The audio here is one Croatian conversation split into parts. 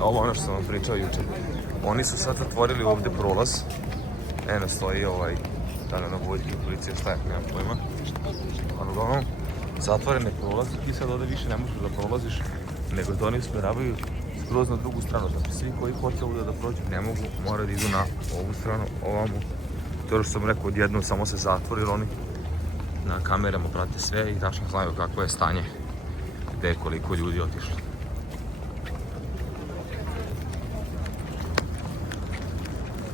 ovo ono što sam vam pričao juče. Oni su sad otvorili ovdje prolaz. Eno stoji da li ono vojske, policija, šta je, nemam pojma. Ali uglavnom, zatvoren je prolaz i sad ovdje više ne možeš da prolaziš, nego da oni usmjeravaju skroz na drugu stranu. Znači svi koji hoće ovdje da prođu ne mogu, moraju da idu na ovu stranu, ovamo. To što sam rekao, odjednom samo se zatvorili, oni na kamerama prate sve i tačno znaju kako je stanje, gdje je koliko ljudi otišlo.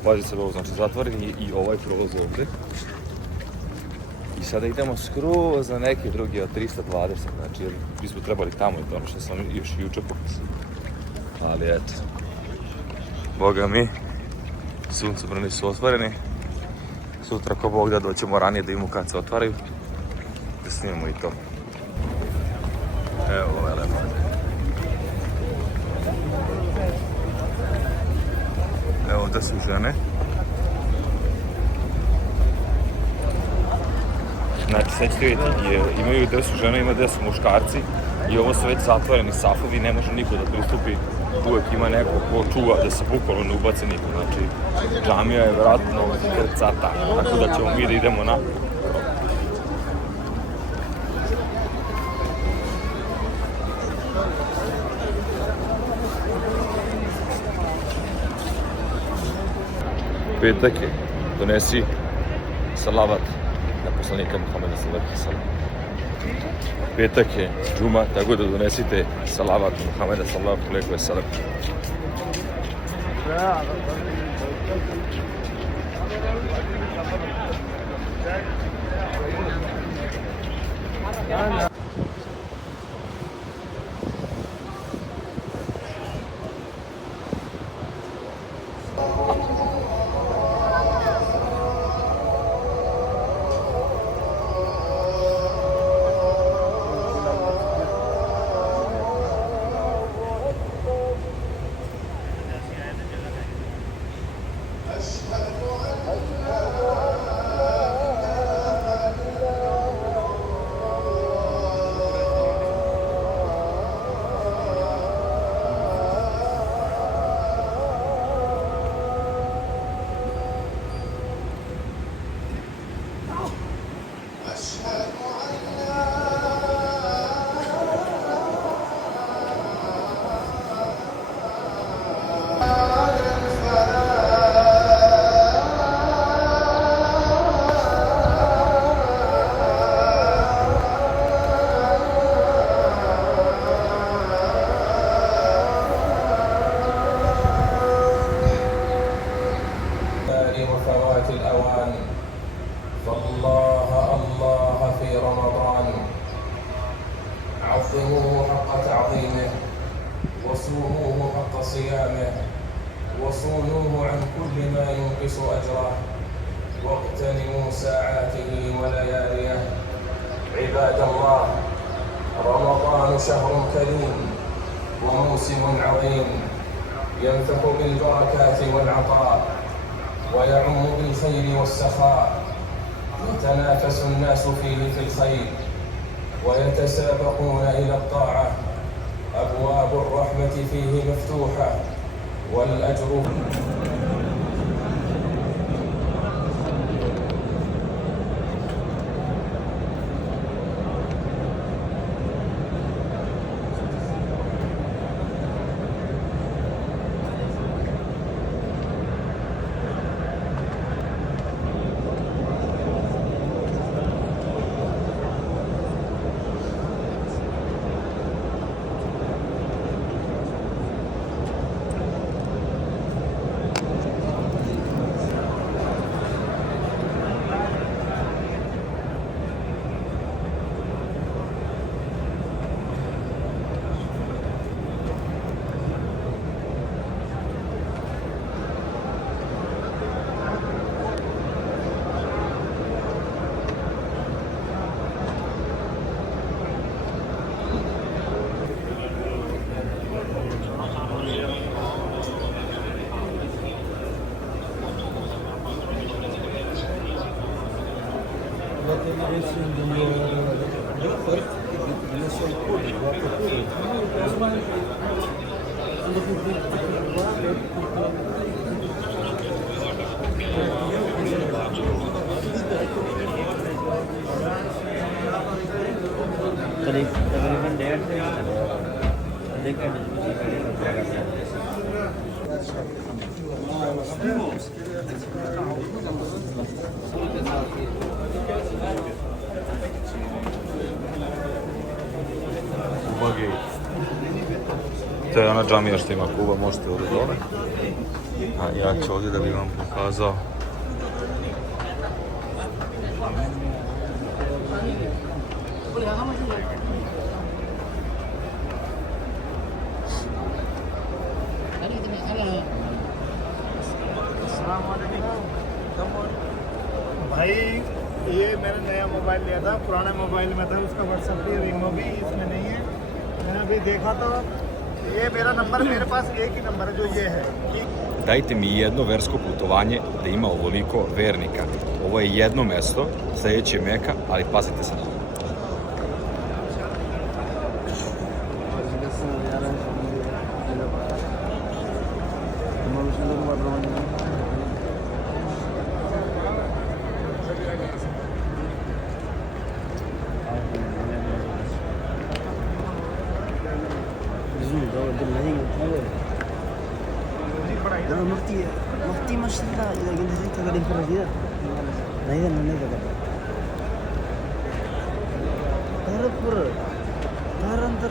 Pazi se ovo, znači zatvoren je i ovaj prolaz ovdje. I sada idemo skroz na neki drugi od 320, znači jer bismo trebali tamo i to ono što sam još juče popisao. Ali eto, boga mi, suncobrani su otvoreni. Sutra ko Bog da doćemo ranije da imamo kad se otvaraju, da snimamo i to. Evo ove lepade. Evo ovdje su žene. Znači sad ćete vidjeti, imaju gdje su žene, ima gdje su muškarci i ovo su već zatvoreni safovi, ne može niko da pristupi. Uvijek ima neko ko čuva da se bukvalno ne ubaci niko, znači džamija je vjerojatno krcata, tako da ćemo mi da idemo na... Petak je, donesi salavat na poslanika Muhameda sallallahu alejhi ve sellem. Petak je džuma, tako da donesite salavat Muhameda sallallahu alejhi ve sellem. عظموه حق تعظيمه وصوموه حق صيامه وصونوه عن كل ما ينقص أجره واغتنموا ساعاته ولياليه. عباد الله، رمضان شهر كريم وموسم عظيم ينفح بالبركات والعطاء ويعم بالخير والسخاء. يتنافس الناس فيه في الخير ويتسابقون إلى الطاعة. أبواب الرحمة فيه مفتوحة والأجر तकरीबन 1.5 से Kuba Gate. To je ona džamija što ima Kuba, možete ovdje dole. A ja ću ovdje da bi vam pokazao. भाई ये मैंने नया मोबाइल लिया था, पुराने मोबाइल में था, उसका व्हाट्सएप भी रिंग भी इसमें नहीं है। मैंने अभी देखा तो ये मेरा नंबर, मेरे पास एक ही नंबर है जो ये है। Dajte mi jedno versko putovanje da ima ovoliko vernika. Ovo je jedno mesto, sljedeće je Meka, ali pazite sad. مفتي ما شاء الله اذا قلت زي تقعد ينفرد كذا لا اذا ما نقدر تعرف بر نار انتر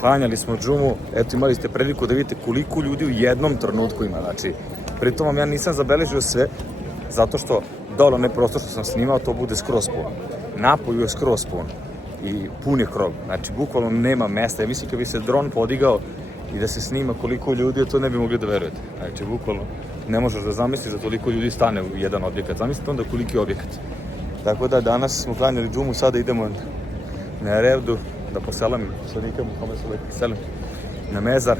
Klanjali smo džumu, eto imali ste priliku da vidite koliko ljudi u jednom trenutku ima, znači pritom vam ja nisam zabeležio sve, zato što dole onaj prostor što sam snimao to bude skroz pun, napolju je skroz pun i pun je krov, znači bukvalno nema mesta, ja mislim kad bi se dron podigao i da se snima koliko ljudi, to ne bi mogli da verujete, znači bukvalno ne možeš da zamisliš da toliko ljudi stane u jedan objekat, zamislite onda koliki je objekat. Tako da danas smo klanjali džumu, sada idemo na Revdu, da poselam poslanika Muhammed sallallahu alejhi ve sellem na mezar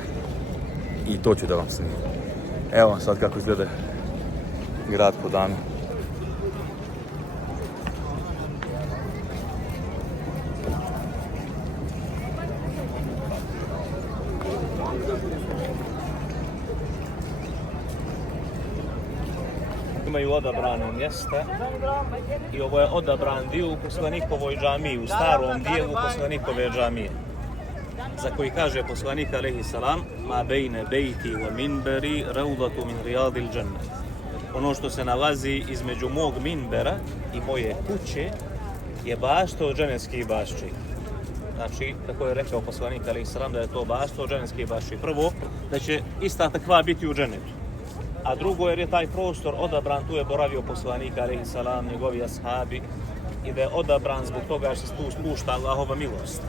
i to ću da vam snimim. Evo sad kako izgleda grad po danu. Imaju odabrano mjesta i ovo je odabran dio u poslanikovoj džamiji, u starom dijelu poslanikove džamije, za koji kaže poslanik alejhi salam: ma bejne bejti wa minberi raudatu min rijadil džennet. Ono što se nalazi između mog minbera i moje kuće je bašta od dženetskih bašči. Znači, kako je rekao poslanik alejhi salam da je to bašta od dženetskih bašči. Prvo, da će ista takva biti u dženetu. A drugo, jer je taj prostor odabran, tu je boravio poslanik alejhi salam, njegovi ashabi, i da je odabran zbog toga što se tu spušta Allahova milost.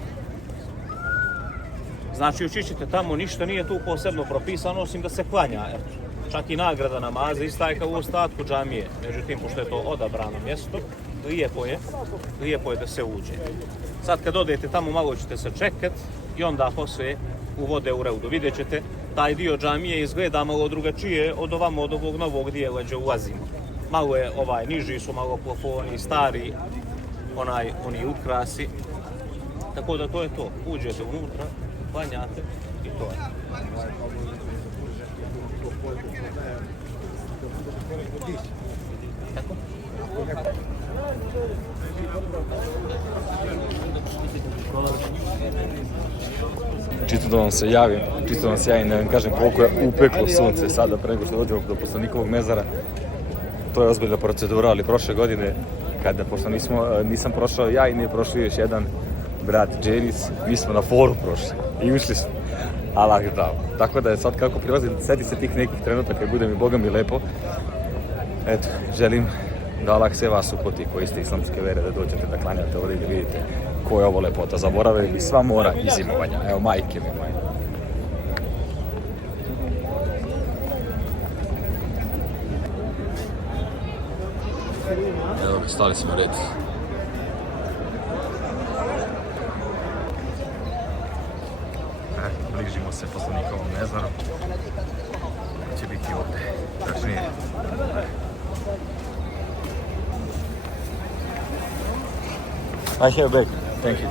Znači, učićete tamo, ništa nije tu posebno propisano, osim da se klanja. Čak i nagrada namaza ista je kao u ostatku džamije. Međutim, pošto je to odabrano mjesto, lijepo je da se uđe. Sad kad odete tamo, malo ćete se čekat i onda poslije uvode u Revdu. Vidjet ćete, taj dio džamije izgleda malo drugačije od ovog novog dijela gdje ulazimo. Malo je niži su malo plafoni, stari, oni ukrasi. Tako da to je to. Uđete unutra, klanjate i to je. Tako? Čisto da vam se javim, da vam kažem koliko je upeklo sunce sada pre nego što dođemo do poslanikovog mezara. To je ozbiljna procedura, ali prošle godine, pošto nisam prošao ja i nije prošao još jedan brat Dženis, mi smo na foru prošli i ušli smo. Allah je dao. Tako da je sad kako prilazim, seti se tih nekih trenutaka i bude mi Boga mi lepo. Eto, želim da Allah sve vas upoti koji ste islamske vere, da dođete da klanjate ovdje i da vidite ko je ovo lepota. Zaboravili sva mora i zimovanja. Evo, majke mi moje. Evo, stali smo red. mezarom. Će biti ovdje. Tačnije. I have back. Thank you.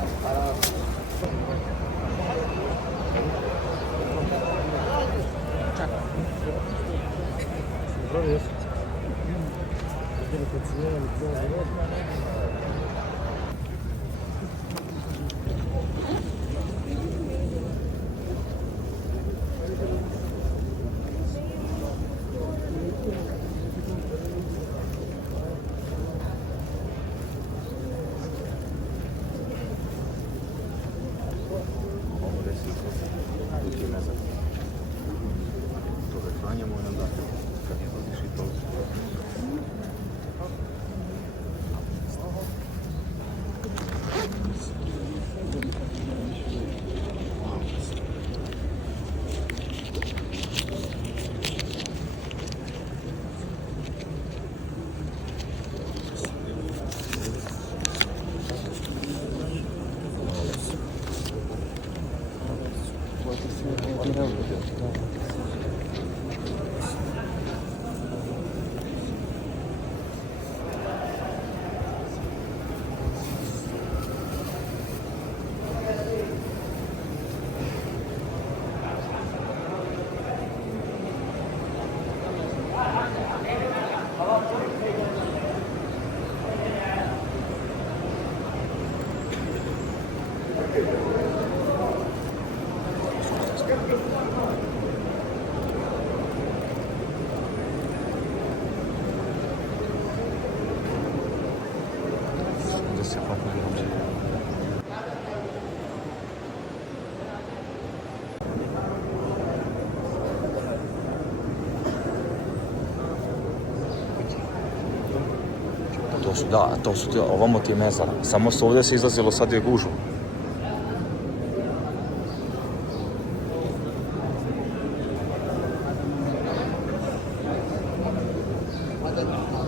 To su ovamo ti je mezara. Samo su ovdje se izlazilo, sad je gužu.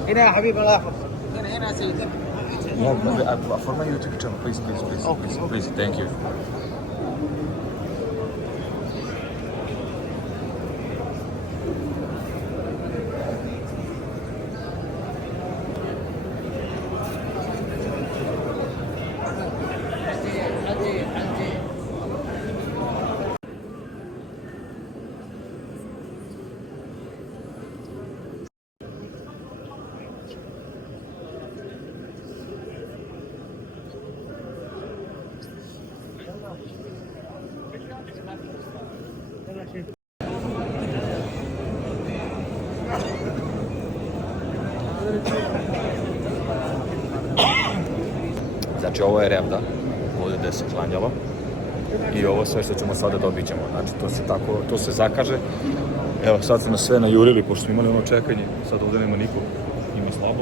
هنا يا حبيبي الله يحفظك. هنا سيدي. For my YouTube channel, please. Thank you. Znači ovo je Revda, ovdje gdje se klanjalo i ovo sve što ćemo sada da obiđemo, znači to se zakaže. Evo sad su nas sve najurili pošto smo imali ono čekanje, sad ovdje nema nikog, ima slabo.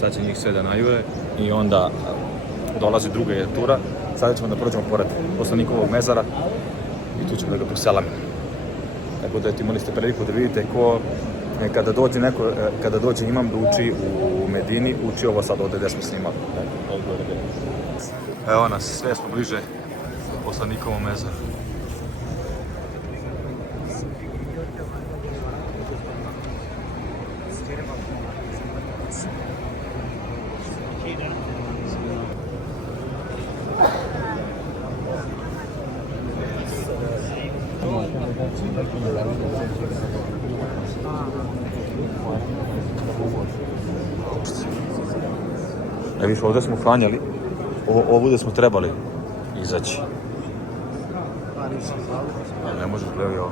Sad će njih sve da najure i onda dolazi druga tura. Sada ćemo da prođemo pored poslanikovog mezara i tu ćemo da ga poselamimo. Tako da imali ste priliku da vidite kada dođe imam da uči u Medini, uči ovo sad ovdje gdje smo snimali. Evo nas, sve smo bliže poslanikovom mezaru. Viš, ovdje smo klanjali, ovdje smo trebali izaći. Ne možeš gledati ovo.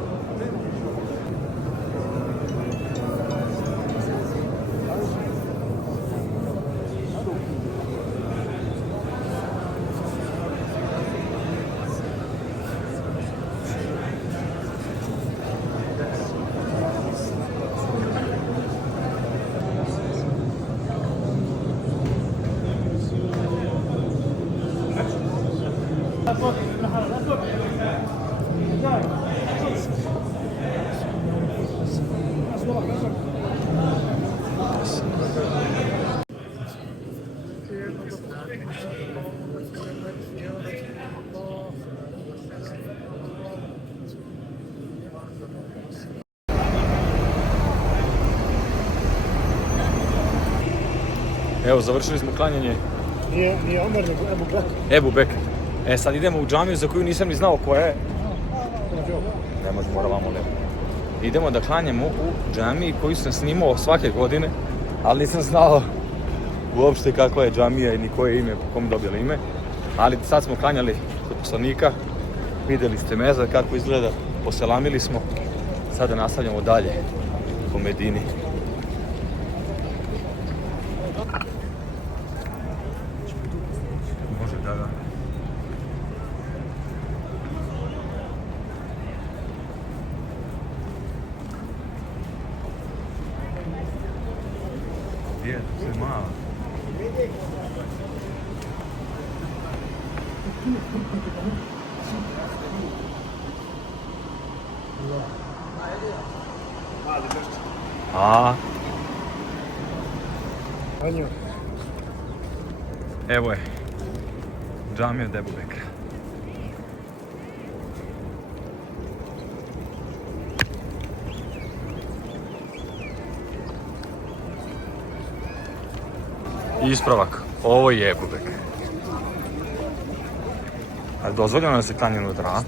Evo, završili smo klanjanje Nije Omer, nego Ebu Bekr. Ebu Bekr. Sad idemo u džamiju za koju nisam ni znao koja je. Ne može, mora vamo lijepo. Idemo da klanjamo u džamiji koju sam snimao svake godine, ali nisam znao uopšte kakva je džamija i ni koje ime, po kom dobili ime. Ali sad smo klanjali kod poslanika, vidjeli ste mezar kako izgleda, poselamili smo. Sada nastavljamo dalje po Medini. Može da. Gdje je to sve malo? Evo je, džamija od Ebu Bekra. Ispravak, ovo je Ebu Bekr. Ali dozvoljeno da se klanja unutra, a?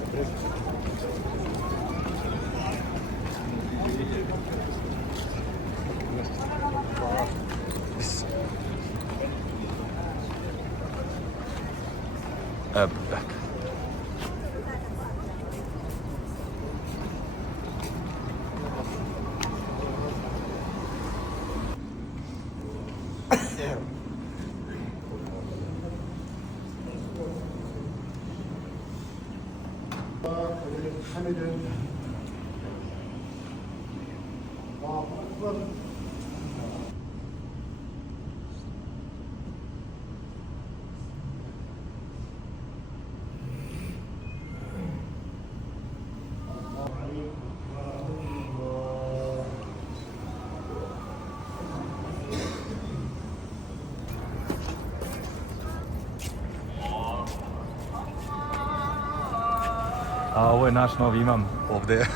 Ebu Bekr. A ovo je naš novi imam ovdje,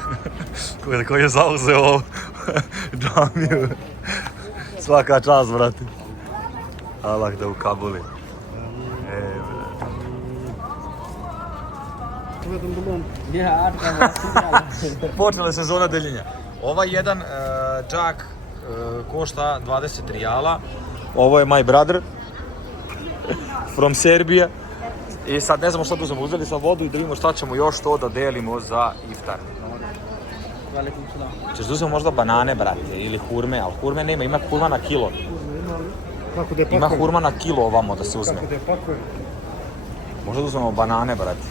koji je zauzeo džamiju. Svaka čast, brate. Allah da ukabuli. Počela je sezona deljenja. Ovaj jedan džak košta 20 rijala. Ovo je my brother from Serbia. I sad ne znamo što da uzmemo, uzeli smo vodu i da vidimo šta ćemo još to da delimo za iftar. Češ da uzmemo možda banane, brate, ili hurme, ali hurme nema, ima hurma na kilo. Ima hurma na kilo ovamo da se uzme. Možda da uzmemo banane, brate.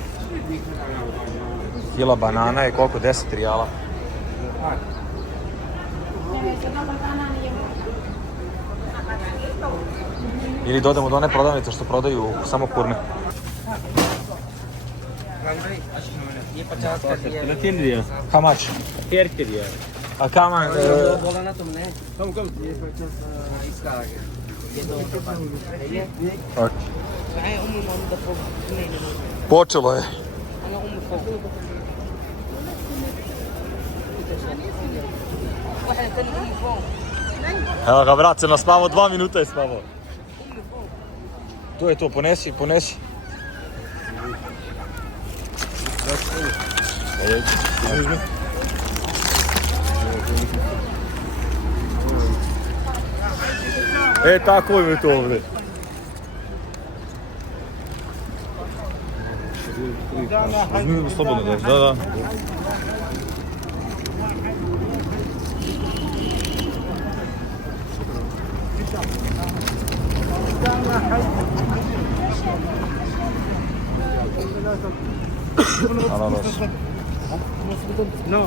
Kila banana je koliko? 10 rijala. Ili dodamo do one prodavnice što prodaju samo hurme. ये 50 का दिया 30 riyal How much? 30 riyal Come on. बोला ना तुमने कम ये 50 इसका आ गया ये 2 ये है उम्म मोहम्मद को नहीं Počelo je. انا ام فوق واحد ثاني ام فوق Evo ga, brat, se naspavao, 2 minuta je spavao. To je to, ponesi, ponesi. Tako je to ovdje. Uzmi slobodno, da. Allah olsun. No,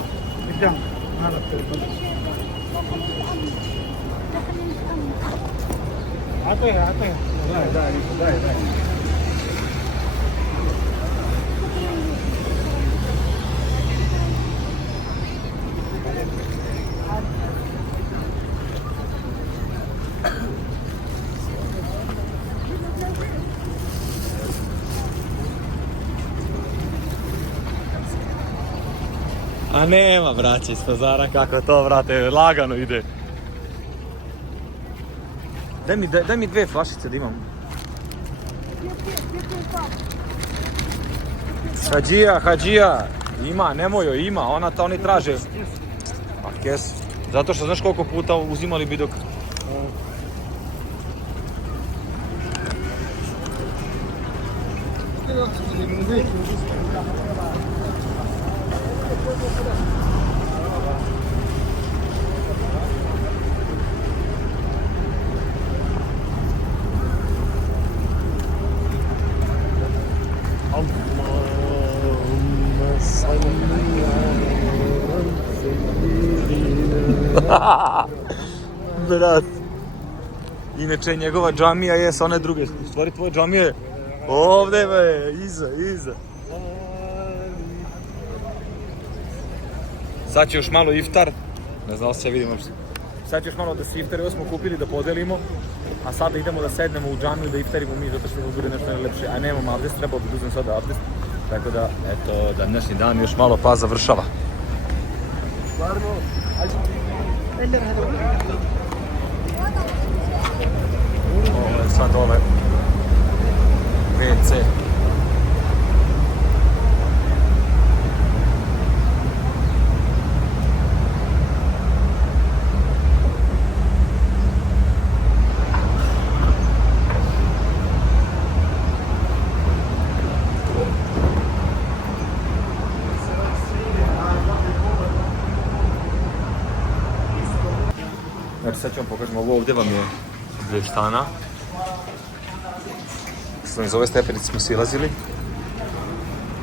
قدام هذا التليفون اعطيها داي A nema, braće, iz pazara, kako to, brate, lagano ide. Daj mi 2 flašice da imam. Hadžija, ima, nemoj joj, ima, oni traže. A kes, zato što znaš koliko puta uzimali bi dok... Brat. Inače njegova džamija je s one druge. U stvari tvoje džamije je ovdje be, iza. Sad će još malo iftar. Ne znam da se vidimo uopšte. Sad će još malo da se iftari, ovo smo kupili da podelimo. A sada idemo da sednemo u džamiju da iftarimo mi zato što nam bude nešto najlepše. A nemamo abdest, trebao bi da uzmem sada abdest. Tako da, eto, današnji dan još malo pa završava. Ovo je sad dole WC. Znači sad ću vam pokažem, ovo ovdje vam je vještana. Što iz ove stepenice smo silazili.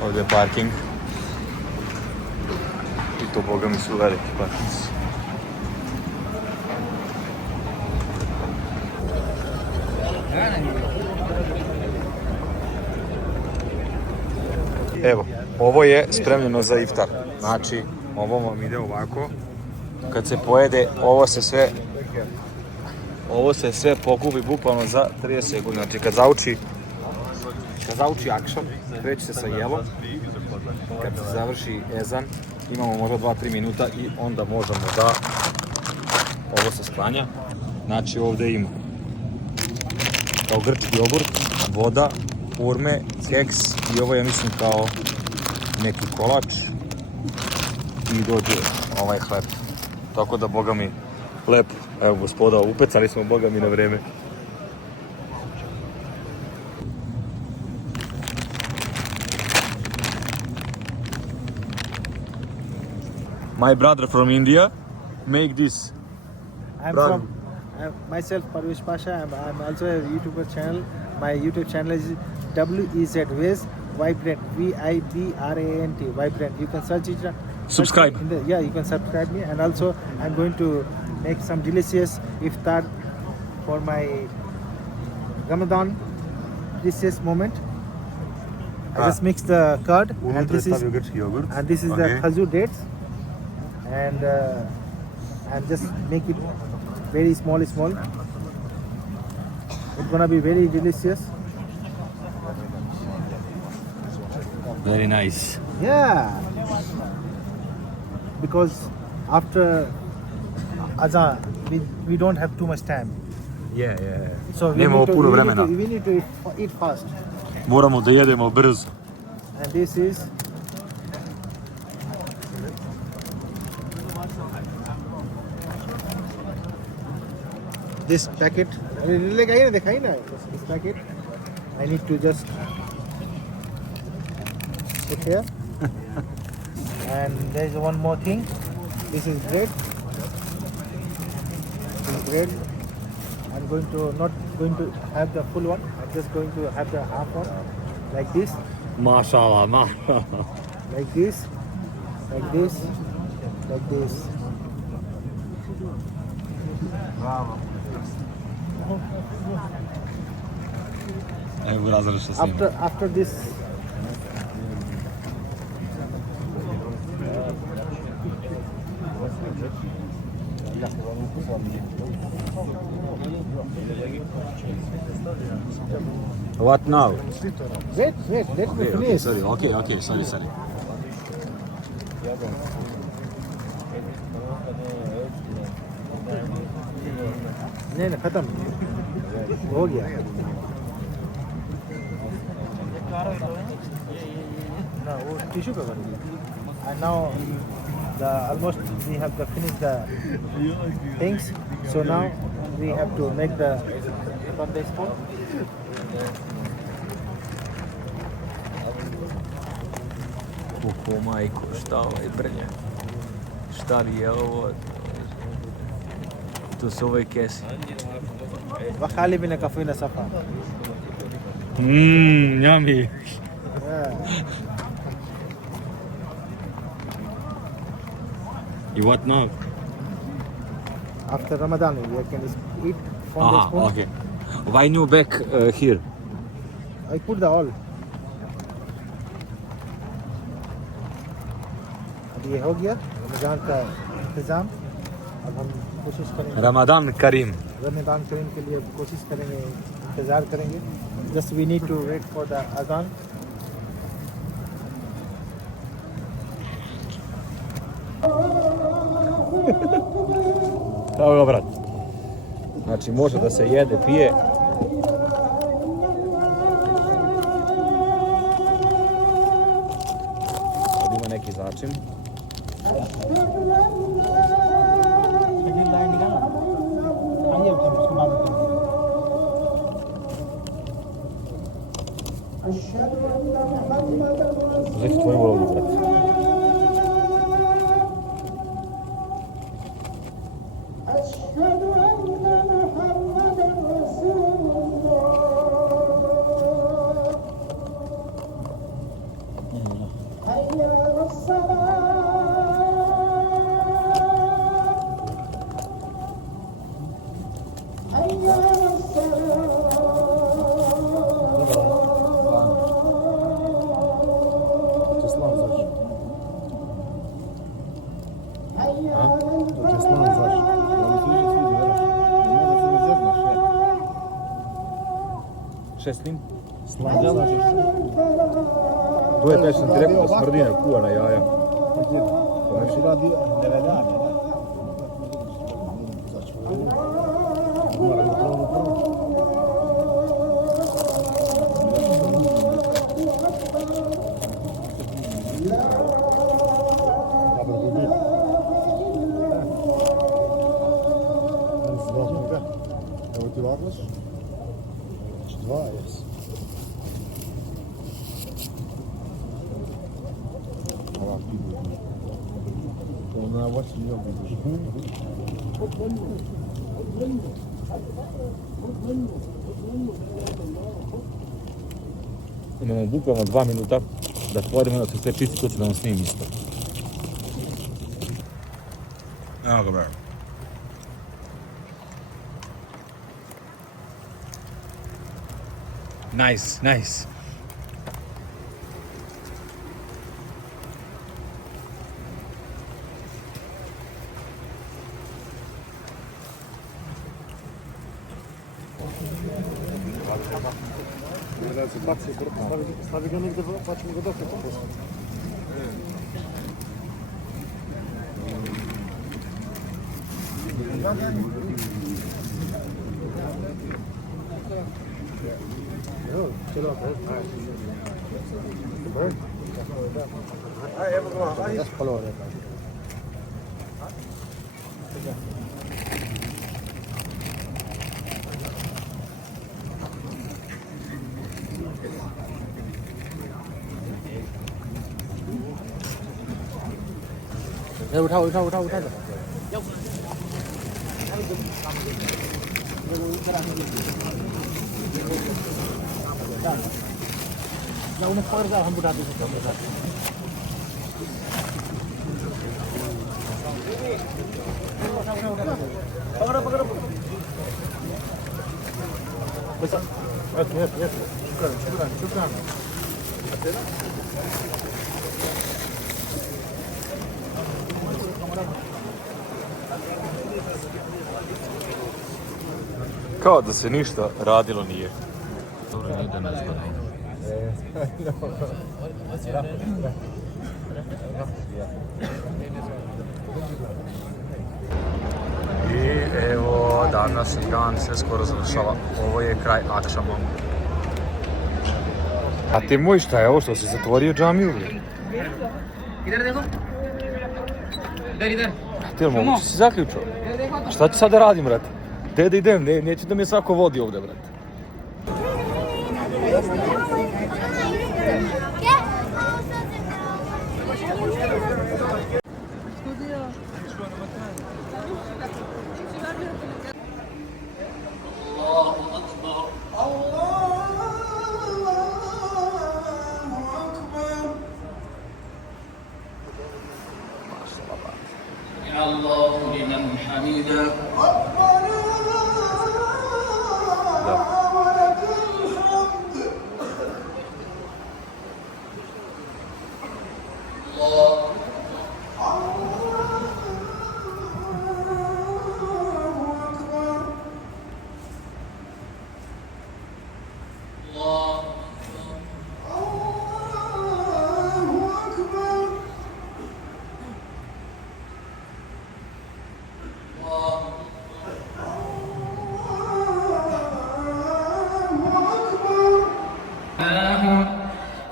Ovdje je parking. I to boga mi su veliki parkinci. Evo, ovo je spremljeno za iftar. Znači, ovo vam ide ovako. Kad se pojede, ovo se sve pogubi bukvalno za 30 sekundi. Znači kad zauči akšam, kreće se sa jelom. Kad se završi ezan, imamo možda 2-3 minuta i onda možemo da ovo se sklanja. Znači ovdje ima kao grčki jogurt, voda, hurme, keks i ovo je mislim kao neki kolač i dođe ovaj hleb. Tako da, boga mi, lepo. Evo gospoda, upecali smo, boga mi, na vreme. My brother from India make this. Myself Parvesh Pasha. I'm also a YouTuber channel. My YouTube channel is WEZ Vibrant, VIBRANT, Vibrant. You can search it. Subscribe. You can subscribe me, and also I'm going to make some delicious iftar for my Ramadan delicious moment. I just mix the curd, and this is the khajur dates, and just make it very small. It's gonna be very delicious. Very nice. Yeah. Because after Azan, we don't have too much time. Yeah. So we need to eat fast. Moramo da jedemo brzo. And this is this packet. This packet I need to just put here. And there is one more thing. This is bread. I'm not going to have the full one. I'm just going to have the half one, like this. Maşallah. Like this. Evo biraz arası snimam. After this. What now? Wait, let me finish. Sorry, okay, sorry. नहीं खत्म हो गया no वो tissue paper and now the almost we have to finish the things so now we have to make the spoon. Kupo majku, šta ovaj brnja? Šta li je ovo? Tu su ove kese. وخلي من كافينا صفا Yummy. You what now? after Ramadan we can eat from the spoon. Okay. Why you back here? I put the all अब ये हो गया रमजान का इंतजाम अब हम कोशिश करेंगे Ramadan Kareem. रमजान करीम के लिए कोशिश करेंगे इंतज़ार करेंगे just we need to wait for the अजान Evo ga brat. Znači može da se jede, pije. Sad ima neki začin. Uzeti tvoju vologu, brate. Šestim? To je taj što sam ti rekao, smrdine, kuvana jaja. Znači radi nevedanje. Evo ti vaglaš? Dva, jes. Ovako idu. To na voći i ovdje vidiš. Imamo bukvalno 2 minuta da tvorimo da se sve čisti, to ću da vam snimim isto. Evo ga, bravo. Nice, nice. Stavi ga negdje pa ćemo ga dokle popustiti. उठाओ उन्हें पकड़ कर हम उठा दे सकते हैं पकड़ो बस यस शुक्रान Kao da se ništa radilo nije. Dobro, nije da ne zgodno. I evo danas i dan se skoro završava. Ovo je kraj akšama. A ti moj, šta je ovo što si zatvorio džamiju? इधर देखो इधर इधर Ti jel moguće si zaključao? A šta ću sad da radim, brate? Gde da idem? Neću da me svako vodi ovdje, brate. الله لمن حمده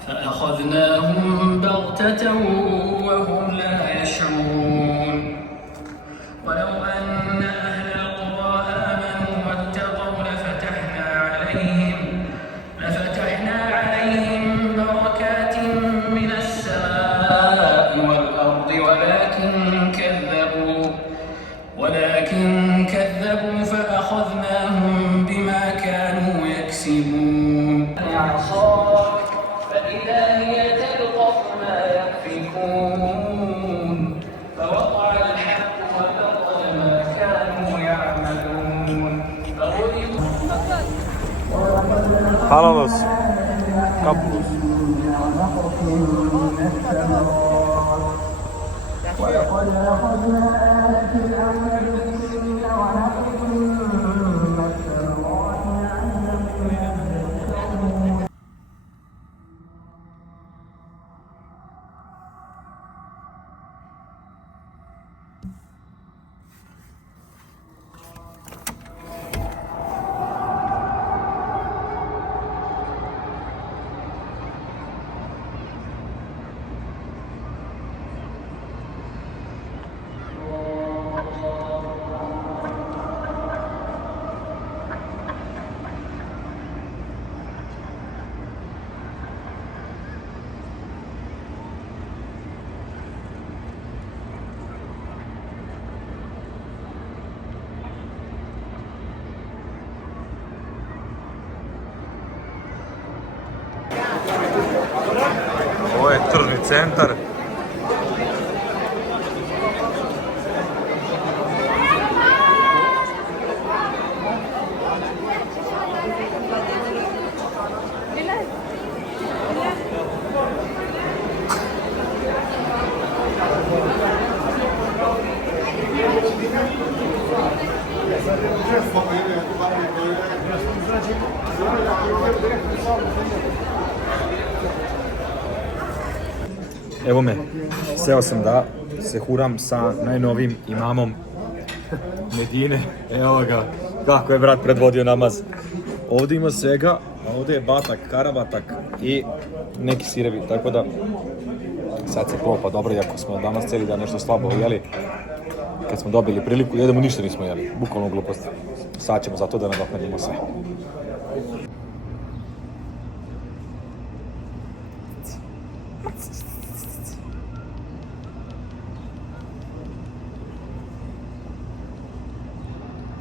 فأخذناهم بغتة وهم لا يشعرون ولو أن أهل القرى آمنوا واتقوا لفتحنا عليهم بركات من السماء والأرض ولكن كذبوا فأخذناهم بما كانوا يكسبون فإذا هي تلقف ما يأفكون فوقع الحق وبطل ما كانوا يعملون Halal olsun. Kabul olsun. Ovo je tržni centar. Evo me, seo sam da se huram sa najnovijim imamom Medine. Evo ga, kako je brat predvodio namaz. Ovdje ima svega, a ovdje je batak, karabatak i neki sirevi, tako da sad se klopa dobro, iako smo danas cijeli dan nešto slabo jeli. Kad smo dobili priliku, jedemo ništa nismo jeli, bukvalno gluposti. Sad ćemo zato da nadoknadimo sve.